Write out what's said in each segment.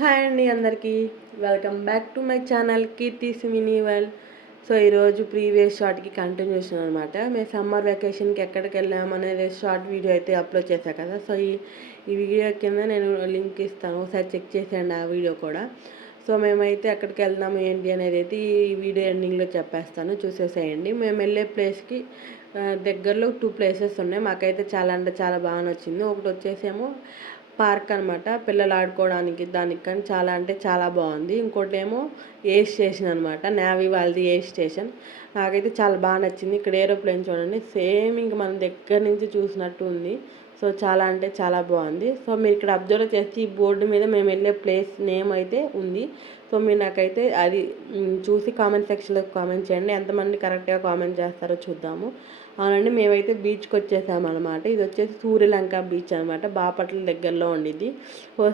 Hi అండి అందరికీ welcome back to my channel Keerthi's mini world. So ఈరోజు ప్రీవియస్ షార్ట్కి కంటిన్యూషన్ అనమాట. మేము సమ్మర్ వెకేషన్కి ఎక్కడికి వెళ్ళాము అనేది షార్ట్ వీడియో అయితే అప్లోడ్ చేశాను కదా. సో ఈ వీడియో కింద నేను లింక్ ఇస్తాను, ఒకసారి చెక్ చేసేయండి ఆ వీడియో కూడా. సో మేమైతే ఎక్కడికి వెళ్దాము ఏంటి అనేది అయితే ఈ వీడియో ఎండింగ్లో చెప్పేస్తాను, చూసేసేయండి. మేము వెళ్ళే ప్లేస్కి దగ్గరలో 2 ప్లేసెస్ ఉన్నాయి. మాకైతే చాలా అంటే చాలా బాగా నచ్చింది. ఒకటి వచ్చేసేమో పార్క్ అనమాట, పిల్లలు ఆడుకోవడానికి దానికి కానీ చాలా అంటే చాలా బాగుంది. ఇంకోటేమో ఎయిర్ స్టేషన్ అనమాట, నేవీ వాళ్ళది ఎయిర్ స్టేషన్. నాకైతే చాలా బాగా నచ్చింది. ఇక్కడ ఏరోప్లేన్ చూడండి, సేమ్ ఇంక మన దగ్గర నుంచి చూసినట్టు ఉంది. సో చాలా అంటే చాలా బాగుంది. సో మీరు ఇక్కడ అబ్జర్వ్ చేస్తే ఈ బోర్డు మీద మేము వెళ్ళే ప్లేస్ నేమ్ అయితే ఉంది. సో మీరు నాకైతే అది చూసి కామెంట్ సెక్షన్లో కామెంట్ చేయండి, ఎంతమంది కరెక్ట్గా కామెంట్ చేస్తారో చూద్దాము. అవునండి, మేమైతే బీచ్కి వచ్చేసామన్నమాట. ఇది వచ్చేసి సూర్యలంక బీచ్ అనమాట, బాపట్ల దగ్గరలో ఉండిద్ది.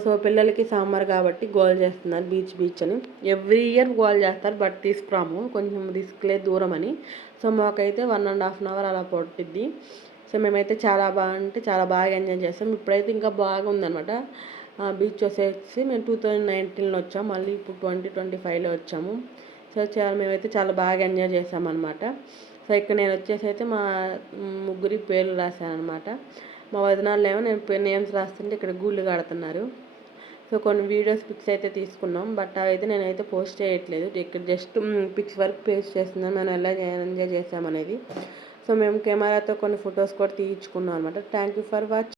సో పిల్లలకి సమ్మర్ కాబట్టి గోల్ చేస్తున్నారు బీచ్ అని. ఎవ్రీ ఇయర్ గోల్ చేస్తారు, బట్ తీసుకురాము, కొంచెం రిస్క్లే, దూరం అని. సో మాకైతే 1.5 hour అలా పట్టిద్ది. సో మేమైతే చాలా బాగా అంటే చాలా బాగా ఎంజాయ్ చేస్తాం. ఇప్పుడైతే ఇంకా బాగుందనమాట. బీచ్ వచ్చేసి మేము 2019లో వచ్చాము, మళ్ళీ ఇప్పుడు 2025లో వచ్చాము. సో మేమైతే చాలా బాగా ఎంజాయ్ చేసామన్నమాట. సో ఇక్కడ నేను వచ్చేసి అయితే మా ముగ్గురి పేర్లు రాశాను అనమాట. మా వదినాళ్ళు ఏమో నేను నేమ్స్ రాస్తుంటే ఇక్కడ గూళ్ళు కడుతున్నారు. సో కొన్ని వీడియోస్ పిక్స్ అయితే తీసుకున్నాం, బట్ అవైతే నేనైతే పోస్ట్ చేయట్లేదు. ఇక్కడ జస్ట్ పిక్స్ వరకు పోస్ట్ చేస్తున్నాను, మేము ఎలా ఎంజాయ్ చేసామనేది. సో మేము కెమెరాతో కొన్ని ఫొటోస్ కూడా తీయించుకున్నాం అనమాట. Thank you for watching.